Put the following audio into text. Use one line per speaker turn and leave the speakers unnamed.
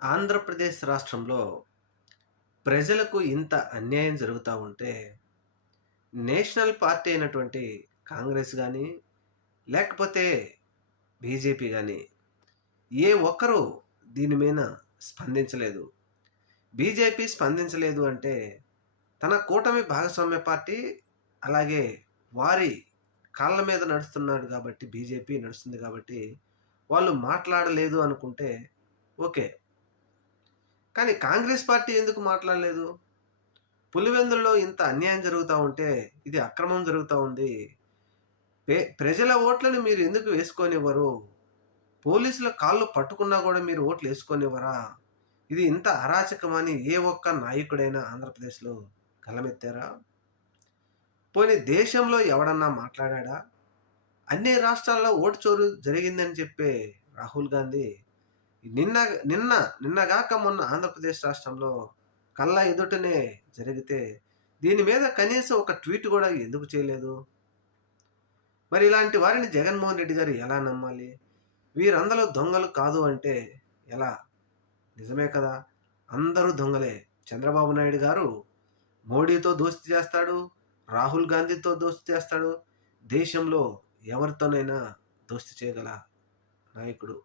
ఆంధ్రప్రదేశ్ రాష్ట్రంలో ప్రజలకు ఇంత అన్యాయం జరుగుతూ ఉంటే నేషనల్ పార్టీ అయినటువంటి కాంగ్రెస్ కానీ లేకపోతే బీజేపీ కానీ ఏ ఒక్కరూ దీని మీద స్పందించలేదు. బీజేపీ స్పందించలేదు అంటే తన కూటమి భాగస్వామ్య పార్టీ అలాగే వారి కాళ్ళ మీద నడుస్తున్నాడు కాబట్టి బీజేపీ నడుస్తుంది కాబట్టి వాళ్ళు మాట్లాడలేదు అనుకుంటే ఓకే. కానీ కాంగ్రెస్ పార్టీ ఎందుకు మాట్లాడలేదు? పులివెందుల్లో ఇంత అన్యాయం జరుగుతూ ఉంటే ఇది అక్రమం జరుగుతూ ఉంది. పే- ప్రజల ఓట్లను మీరు ఎందుకు వేసుకోనివ్వరు? పోలీసుల కాళ్ళు పట్టుకున్నా కూడా మీరు ఓట్లు వేసుకోనివ్వరా? ఇది ఇంత అరాచకమని ఏ ఒక్క నాయకుడైనా ఆంధ్రప్రదేశ్లో గలమెత్తారా? పోనీ దేశంలో ఎవడన్నా మాట్లాడా అన్ని రాష్ట్రాల్లో ఓటు చోరు జరిగిందని చెప్పే రాహుల్ గాంధీ నిన్న నిన్న నిన్నగాక మొన్న ఆంధ్రప్రదేశ్ రాష్ట్రంలో కళ్ళ ఎదుటనే జరిగితే దీని మీద కనీసం ఒక ట్వీట్ కూడా ఎందుకు చేయలేదు? మరి ఇలాంటి వారిని జగన్మోహన్ రెడ్డి గారు ఎలా నమ్మాలి? వీరందరూ దొంగలు కాదు అంటే ఎలా? నిజమే కదా? అందరూ దొంగలే. చంద్రబాబు నాయుడు గారు మోడీతో దోస్తి చేస్తాడు రాహుల్ గాంధీతో దోస్తి చేస్తాడు దేశంలో ఎవరితోనైనా దోస్తి చేయగల నాయకుడు.